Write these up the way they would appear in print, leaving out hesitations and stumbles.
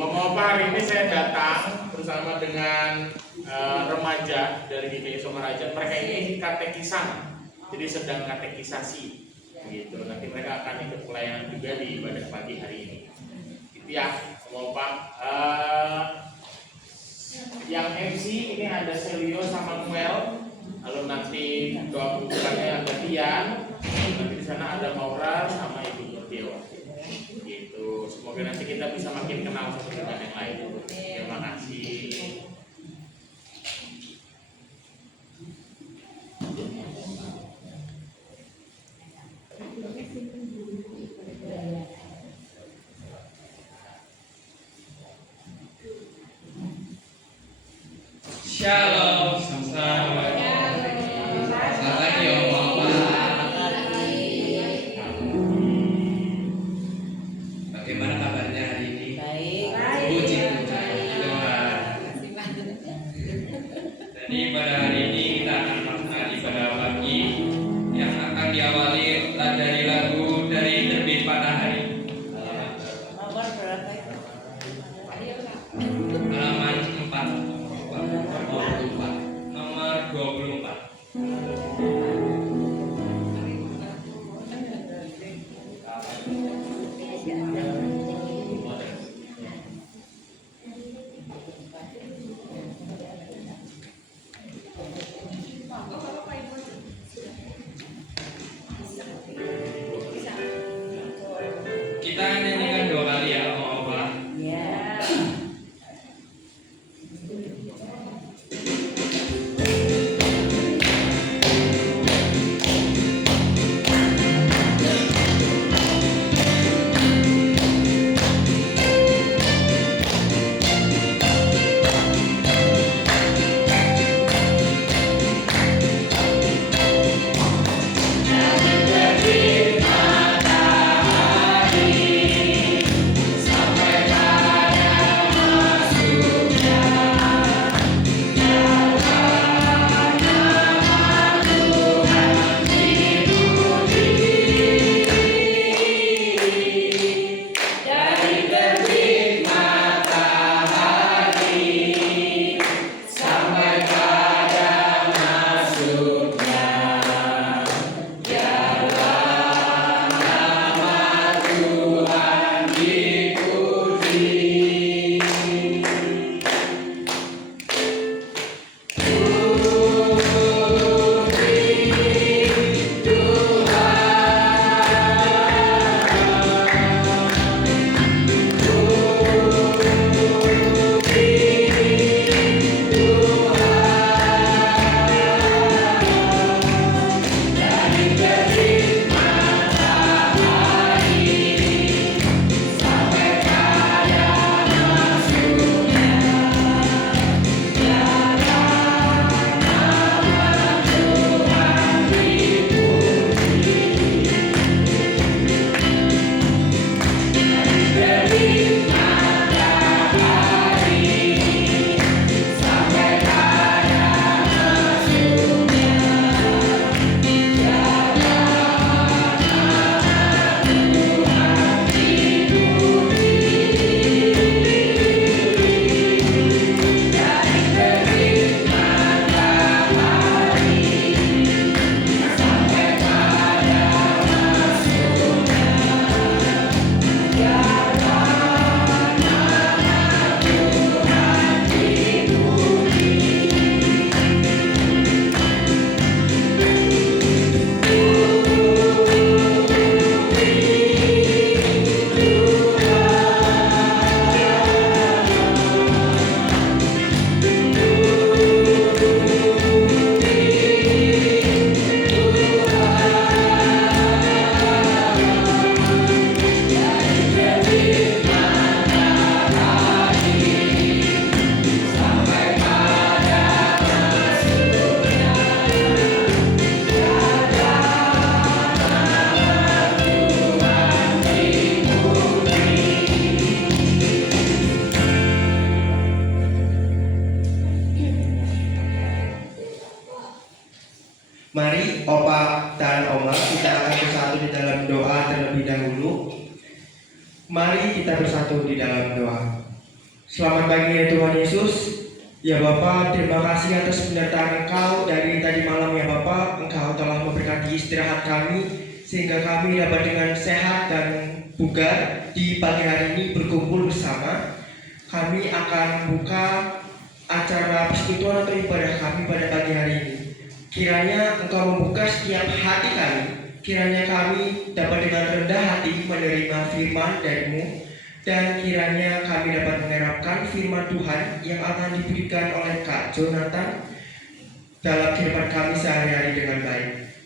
Bapak-bapak, hari ini saya datang bersama dengan remaja dari GPI Sokaraja. Mereka ini katekisan, jadi sedang katekisasi. Gitu. Nanti mereka akan ikut pelayanan juga di ibadah pagi hari ini. Gitu ya, Bapak. Yang MC ini ada Celio sama Noel. Lalu nanti doa pembukaannya gantian. Nanti di sana ada Maura sama Ibu Nurdewa. Gitu. Semoga nanti kita bisa makin kenal satu dengan yang lain. Terima kasih. Shalom, selamat pagi Bapak. Bagaimana kabarnya hari ini? Baik. Puji Tuhan. Jadi pada hari ini kita akan melakukan ibadah pagi yang akan diawali dari lagu dari Terbit Matahari. Nomor berapa itu? Halaman 4. Nomor 24. Kita nyanyikan 2 kali ya, Bapak. Ya. Mari Opa dan Oma kita akan bersatu di dalam doa terlebih dahulu. Mari kita bersatu di dalam doa. Selamat pagi ya Tuhan Yesus. Ya Bapa, terima kasih atas penyertaan Engkau dari tadi malam ya Bapa. Engkau telah memberkati istirahat kami sehingga kami dapat dengan sehat dan bugar di pagi hari ini berkumpul bersama. Kami akan buka acara persekutuan atau ibadah kami pada pagi hari ini. Kiranya Engkau membuka setiap hati kami. Kiranya kami dapat dengan rendah hati menerima firman dari-Mu. Dan kiranya kami dapat menerapkan firman Tuhan yang akan diberikan oleh Kak Jonathan dalam kehidupan kami sehari-hari dengan baik.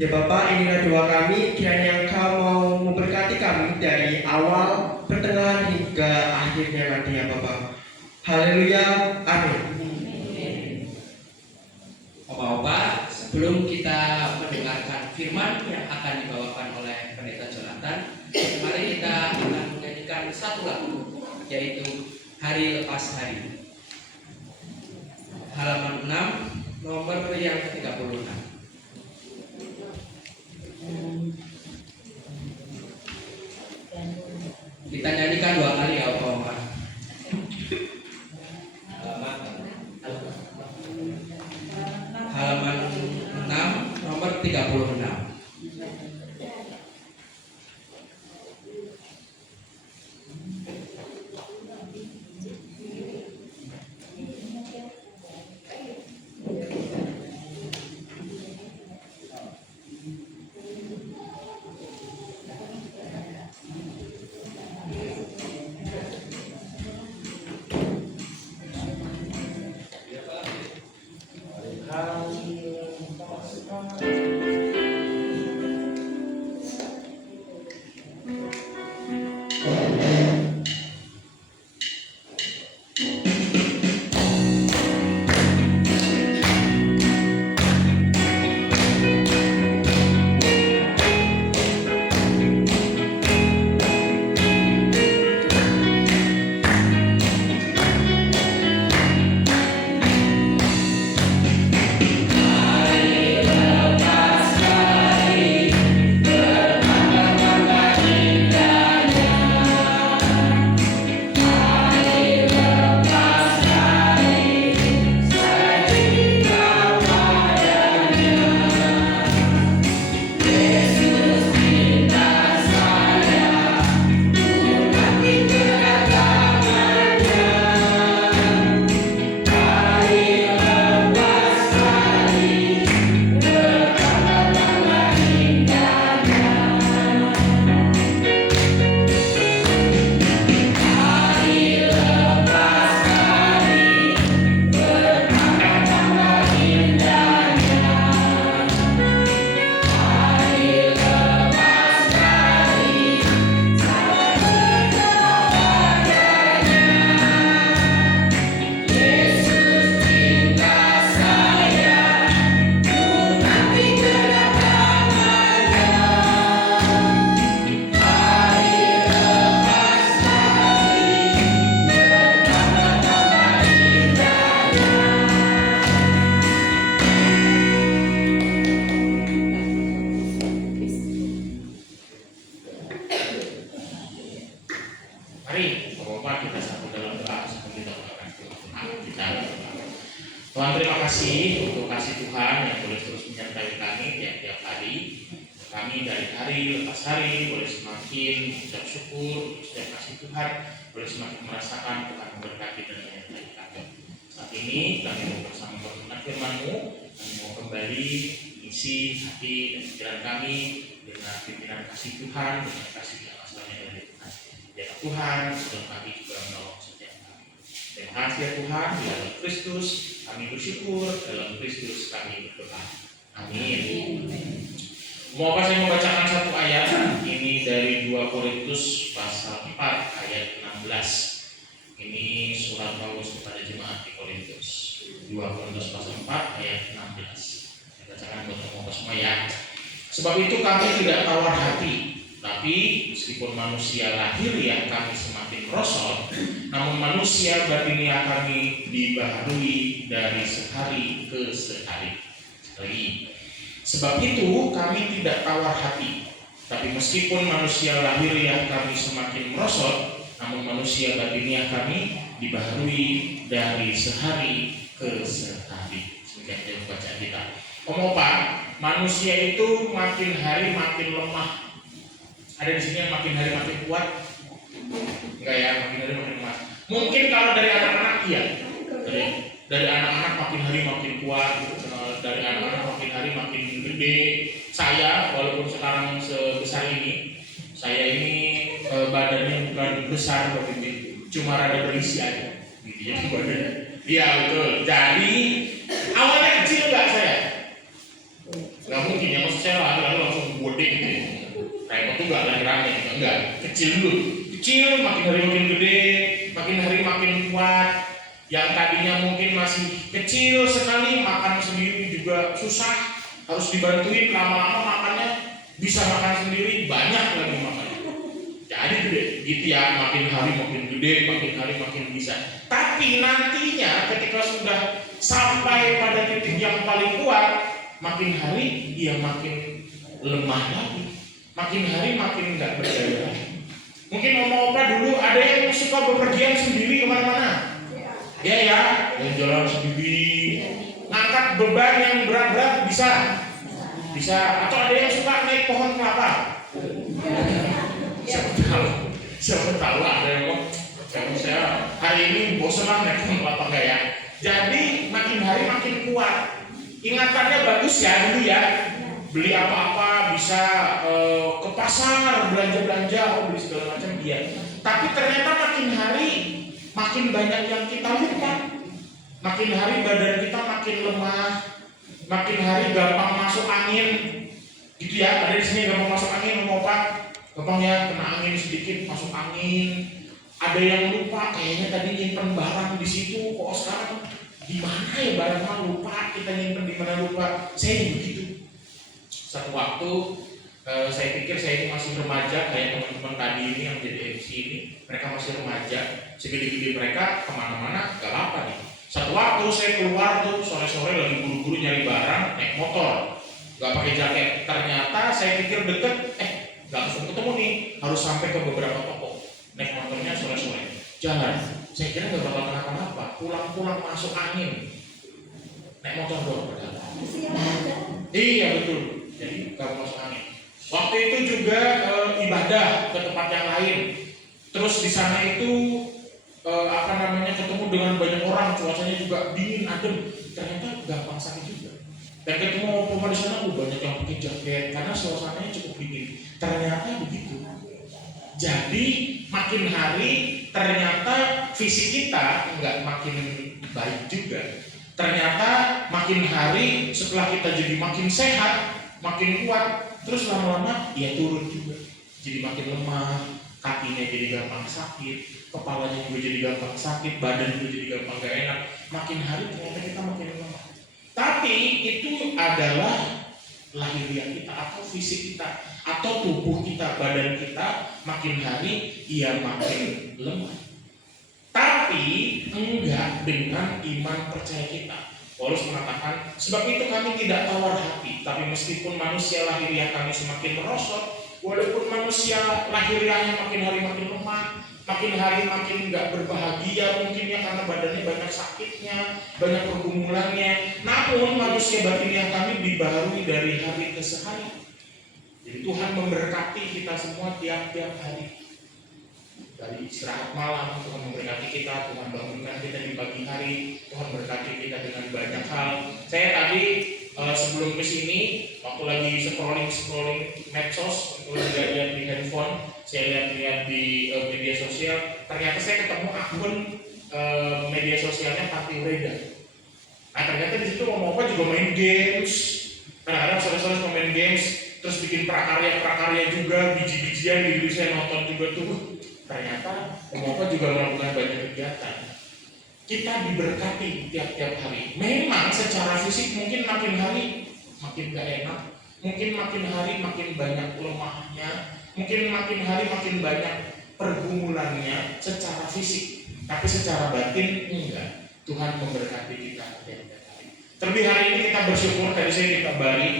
Ya Bapak, inilah doa kami, kiranya Engkau mau memberkati kami dari awal, pertengahan hingga akhirnya nanti ya Bapak. Haleluya, amin. Bapak-bapak, sebelum kita mendengarkan firman yang akan dibawakan oleh Pendeta Jonathan, mari kita akan menyanyikan satu lagu, yaitu Hari Lepas Hari. Halaman 6, nomor yang ke-36. Kita nyanyikan 2 kali ya Bapak. Halaman 6 nomor 36. Mari Bapak kita sambut dalam doa sebelum kita melakukan Tuhan kita. Tuhan, terima kasih untuk kasih Tuhan yang boleh terus menyertai kami tiap-tiap hari. Kami dari hari lepas hari boleh semakin mengucap syukur setiap kasih Tuhan, boleh semakin merasakan Tuhan memberkati dan menyertai kami. Saat ini kami mau bersama berkenan firman-Mu, kami mau kembali mengisi hati dan pikiran kami dengan pimpinan kasih Tuhan, dengan kasih yang asalnya dari Tuhan. Ya Tuhan, sudah kami juga menolong setiap kami. Terima kasih ya Tuhan, di dalam Kristus kami bersyukur, dalam Kristus kami berdoa. Amin. Mau apa saya membacakan satu ayat, ini dari 2 Korintus pasal 4 ayat 16. Ini surat Paulus kepada jemaat di Korintus. 2 Korintus pasal 4 ayat 16. Saya bacakan buat teman-teman semua ya. Sebab itu kami tidak tawar hati, tapi meskipun manusia lahiriah kami semakin merosot, namun manusia batiniah kami dibaharui dari sehari ke sehari. Sekali. Sebab itu kami tidak tawar hati, tapi meskipun manusia lahiriah kami semakin merosot, namun manusia batiniah kami dibaharui dari sehari ke sehari. Sebagai bacaan kita. Om Opa, manusia itu makin hari makin lemah. Ada di sini yang makin hari makin kuat? Enggak ya, makin hari makin lemah. Mungkin kalau dari anak-anak iya. Dari anak-anak makin hari makin kuat, dari anak-anak makin hari makin gede. Saya walaupun sekarang sebesar ini, saya ini badannya bukan besar begitu, cuma rada berisi aja. Gitu ya badannya. Iya betul. Jadi awalnya kecil nggak saya? Nggak mungkin ya, maksud saya lalu langsung gede gitu ya. Kayak itu nggak lahirannya, enggak. Kecil dulu, kecil makin hari makin gede, makin hari makin kuat. Yang tadinya mungkin masih kecil sekali, makan sendiri juga susah, harus dibantuin, lama-lama makannya bisa makan sendiri, banyak lagi makannya. Jadi gede, gitu ya, makin hari makin gede, makin hari makin bisa. Tapi nantinya ketika sudah sampai pada titik yang paling kuat, makin hari dia makin lemah lagi, makin hari makin nggak berdaya lagi. Mungkin Opa dulu ada yang suka bepergian sendiri kemana-mana. Ya, yang jalan sendiri, ngangkat beban yang berat-berat bisa, atau ada yang suka naik pohon kelapa. Siapa tahu ada yang mau, saya hari ini bosan lah naik pohon kelapa enggak ya. Jadi makin hari makin kuat. Ingatannya bagus ya dulu ya. Beli apa-apa bisa ke pasar belanja-belanja, beli segala macam dia. Tapi ternyata makin hari makin banyak yang kita lupa, makin hari badan kita makin lemah, makin hari gampang masuk angin, gitu ya. Ada di sini gampang masuk angin, Opa, gampang ya kena angin sedikit masuk angin. Ada yang lupa, kayaknya tadi nyimpen barang di situ, kok sekarang di mana ya barangnya lupa, kita nyimpen di mana lupa. Saya begitu. Satu waktu saya pikir saya ini masih remaja kayak teman-teman tadi ini yang jadi MC ini, mereka masih remaja, segede-gede mereka kemana-mana gak apa nih. Satu waktu saya keluar tuh sore-sore lagi buru-buru nyari barang naik motor, gak pakai jaket. Ternyata saya pikir deket, gak ketemu nih, harus sampai ke beberapa toko. Naik motornya sore-sore jalan, saya kira gak bakal kenapa-napa. Pulang-pulang masuk angin, naik motor doang padahal. Iya betul, jadi gak masuk angin. Waktu itu juga ibadah ke tempat yang lain. Terus di sana itu ketemu dengan banyak orang, cuacanya juga dingin, adem. Ternyata gampang sakit juga. Dan ketemu pemain di sana banyak yang pakai jaket karena suasananya cukup dingin. Ternyata begitu. Jadi makin hari ternyata fisik kita nggak makin baik juga. Ternyata makin hari setelah kita jadi makin sehat, makin kuat, terus lama-lama ya turun juga, jadi makin lemah, kakinya jadi gampang sakit, kepalanya juga jadi gampang sakit, badan juga jadi gampang gak enak. Makin hari ternyata kita makin lemah. Tapi itu adalah lahiriah kita atau fisik kita atau tubuh kita, badan kita makin hari ia makin lemah. Tapi enggak dengan iman percaya kita. Paulus mengatakan, sebab itu kami tidak tawar hati, tapi meskipun manusia lahiriah kami semakin merosot, walaupun manusia lahiriahnya makin hari makin lemah, makin hari makin nggak berbahagia mungkinnya karena badannya banyak sakitnya, banyak pergumulannya, namun manusia batiniah kami dibaharui dari hari ke sehari. Jadi Tuhan memberkati kita semua tiap-tiap hari. Dari istirahat malam, Tuhan memberkati kita, Tuhan bangunkan kita di pagi hari, Tuhan berkati kita dengan banyak hal. Saya tadi sebelum kesini, waktu lagi scrolling medsos, waktu lagi lihat di handphone, saya lihat di media sosial, ternyata saya ketemu akun media sosialnya Pati Ureda. Nah ternyata di situ Opa juga main games, kadang-kadang sore-sore main games, terus bikin prakarya juga, biji-bijian gitu, saya nonton juga tuh. Ternyata Opa juga melakukan banyak kegiatan. Kita diberkati tiap-tiap hari. Memang secara fisik mungkin makin hari makin gak enak, mungkin makin hari makin banyak lemahnya, mungkin makin hari makin banyak pergumulannya secara fisik. Tapi secara batin enggak. Tuhan memberkati kita tiap-tiap hari. Terlebih hari ini kita bersyukur, tadi saya dikabari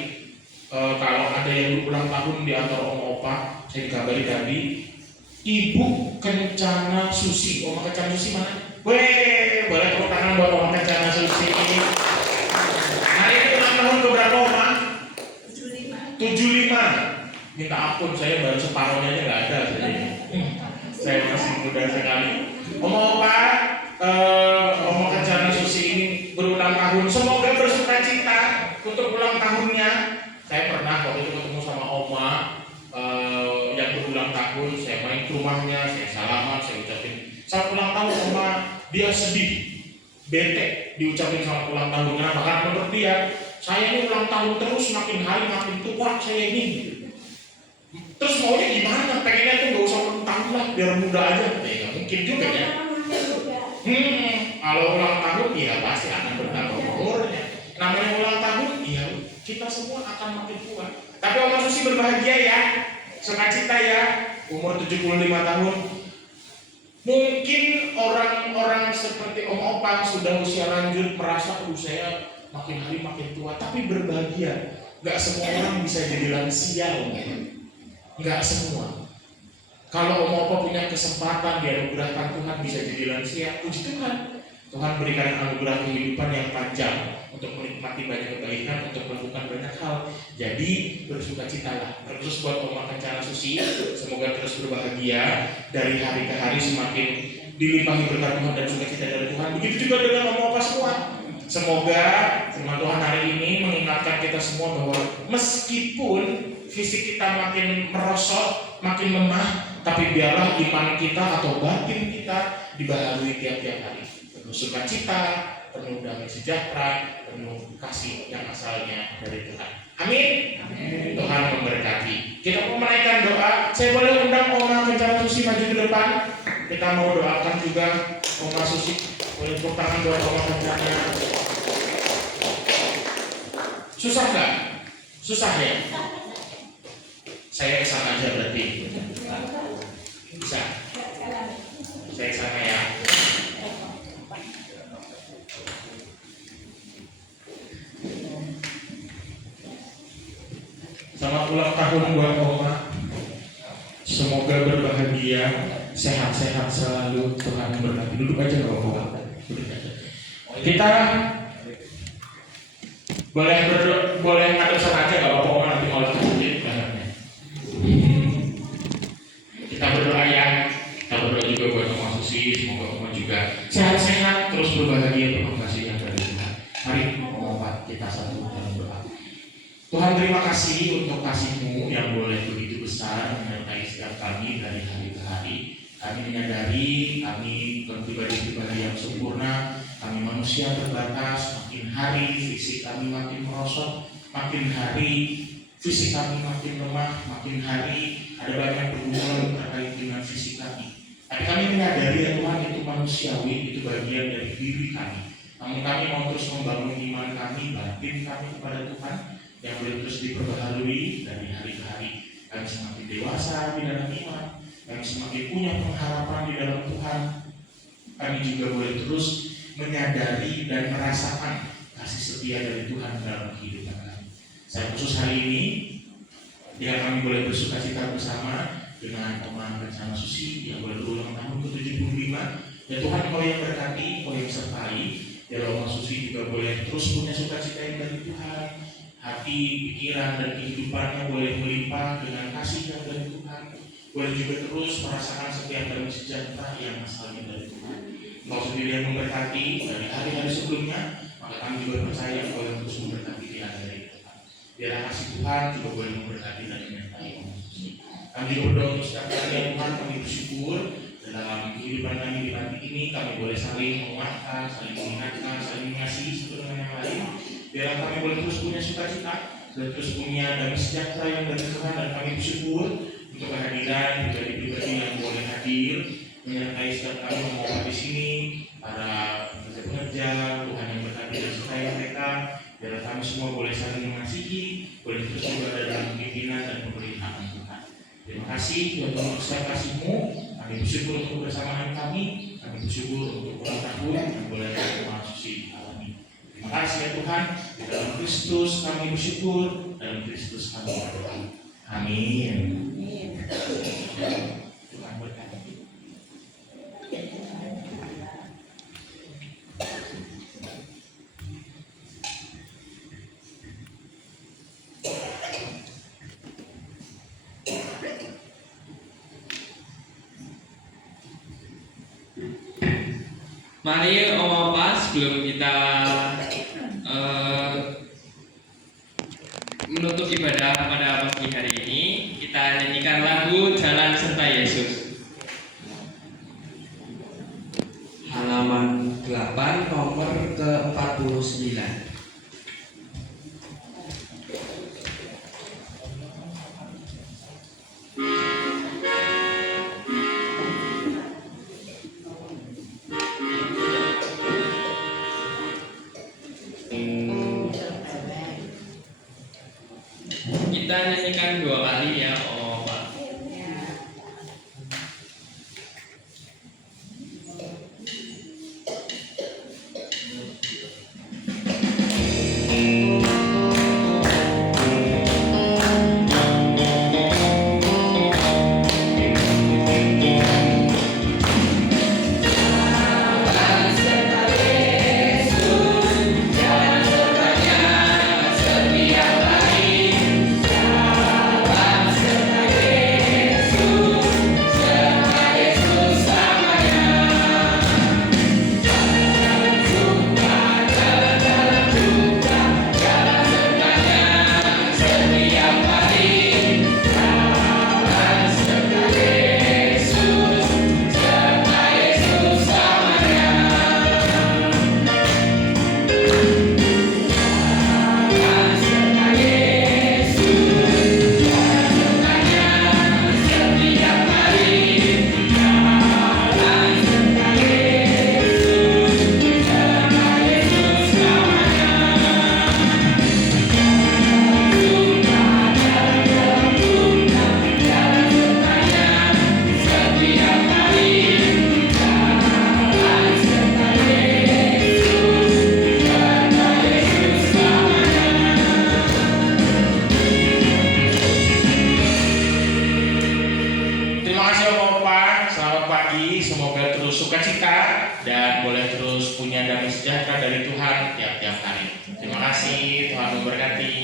kalau ada yang berulang tahun di antara Opa, saya dikabari tadi. Ibu Kencana Susi. Oma Kencana Susi mana? Weh, boleh tepuk tangan buat Oma Kencana Susi. Hari ini ulang tahun keberapa Oma? 75. Minta ampun, saya baru separuhnya aja nggak ada. Saya masih muda sekali. Oma Oma Kencana Susi ini berulang tahun. Semoga bersuka cita untuk ulang tahunnya. Saya pernah waktu itu ketemu sama Oma yang berulang tahun. Saya main ke rumahnya, saya salaman, saya ucapin selamat ulang tahun Oma. Dia sedih, bete diucapin selamat ulang tahun. Kenapa? Karena menurut dia, saya ini ulang tahun terus, makin hari makin tua saya ini. Terus maunya gimana? Pengennya tuh gak usah ulang tahun lah, biar muda aja. Nggak mungkin juga ya. Kalau ulang tahun, ya pasti akan bertambah umurnya. Namanya ulang tahun, ya kita semua akan makin tua. Tapi Oma Susi berbahagia ya, sukacita ya, umur 75 tahun. Mungkin orang-orang seperti Om Opang sudah usia lanjut merasa saya makin hari makin tua, tapi berbahagia. Gak semua orang bisa jadi lansia, gak semua. Kalau Om Opang punya kesempatan dianugerahkan Tuhan bisa jadi lansia, puji Tuhan. Tuhan berikan anugerah kehidupan yang panjang untuk menikmati banyak kebaikan, untuk melakukan banyak hal. Jadi bersukacitalah. Terus buat Oma Kencana Susi, semoga terus berbahagia dari hari ke hari, semakin dilimpahi berkat Tuhan dan sukacita dari Tuhan. Begitu juga dengan Om Opa semua. Semoga firman Tuhan hari ini mengingatkan kita semua bahwa meskipun fisik kita makin merosot, makin lemah, tapi biarlah iman kita atau batin kita dibaharui tiap-tiap hari. Penuh sukacita, penuh damai sejahtera, penuh kasih yang asalnya dari Tuhan. Amin. Amin. Tuhan memberkati. Kita mau menaikkan doa. Saya boleh undang Oma Kencana Susi maju ke depan. Kita mau doakan juga Oma Susi. Boleh tepuk tangan buat Oma Kencana. Susah nggak? Susah ya? Saya kesana aja berarti. Bisa. Saya kesana ya. Selamat ulang tahun buat Oma. Semoga berbahagia, sehat-sehat selalu. Tuhan memberkati. Duduk aja nggak apa-apa. Duduk aja. Kita boleh ngadep sana aja nggak apa-apa Oma, nanti malah terjepit bahannya. Kita berdoa ya. Kita berdoa juga buat Oma Susi. Semoga Oma juga sehat-sehat, terus berbahagia, penuh kasih yang dari Tuhan. Mari Oma kita satu dalam doa. Tuhan, terima kasih untuk kasih-Mu yang boleh begitu besar menyertai setiap kami dari hari ke hari. Kami menyadari kami bukan pribadi-pribadi yang sempurna, kami manusia terbatas. Makin hari fisik kami makin merosot, makin hari fisik kami makin lemah, makin hari ada banyak pergumulan terkait dengan fisik kami. Tapi kami menyadari ya Tuhan, itu manusiawi, itu bagian dari diri kami. Namun kami mau terus membangun iman kami, batin kami kepada Tuhan, yang boleh terus diperbaharui dari hari ke hari. Kami semakin dewasa di dalam iman, kami semakin punya pengharapan di dalam Tuhan. Kami juga boleh terus menyadari dan merasakan kasih setia dari Tuhan dalam kehidupan kami. Saya khusus hari ini, biar kami boleh bersukacita bersama dengan Oma Kencana Susi yang boleh berulang tahun ke-75. Ya Tuhan, Kau yang berkati, Kau yang sertai. Ya Oma Susi juga boleh terus punya sukacita yang dari Tuhan. Hati, pikiran, dan kehidupannya boleh melimpah dengan kasih yang dari Tuhan. Boleh juga terus merasakan setiap damai sejahtera yang asalnya dari Tuhan. Engkau sendiri yang memberkati dari hari-hari sebelumnya, maka kami juga percaya Engkau yang terus memberkati di hari Tuhan. Biar kasih Tuhan juga boleh memberkati dan menyertai kami. Kami juga berdoa untuk setiap hari yang Tuhan, kami bersyukur dalam kehidupan kami di pagi ini. Kami boleh saling menguatkan, saling mengingatkan, saling mengasihi satu dengan yang lain. Biar kami boleh terus punya sukacita dan terus punya damai sejahtera yang dari Tuhan, dan kami bersyukur untuk kehadiran pribadi-pribadi yang boleh hadir menyertai setiap kami mengobat di sini, para pekerja-pekerja Tuhan yang berkati dan sertai mereka. Biar kami semua boleh saling mengasihi, boleh terus juga ada dalam pimpinan dan pemerintahan Tuhan. Terima kasih Tuhan untuk setiap kasih-Mu. Kami bersyukur untuk kebersamaan kami bersyukur untuk ulang tahun yang boleh Oma Susi alami. Terima kasih ya Tuhan, di dalam Kristus kami bersyukur, dalam Kristus kami berdoa. Amin. Tuhan berkati. Mari Om Opa, sebelum kita menutup ibadah pada pagi hari ini, kita nyanyikan lagu Jalan Serta Yesus. Halaman 8 nomor ke-49. Kita nyanyikan 2 kali ya, Om Pak. Semoga terus sukacita dan boleh terus punya damai sejahtera dari Tuhan tiap-tiap hari. Terima kasih, Tuhan memberkati.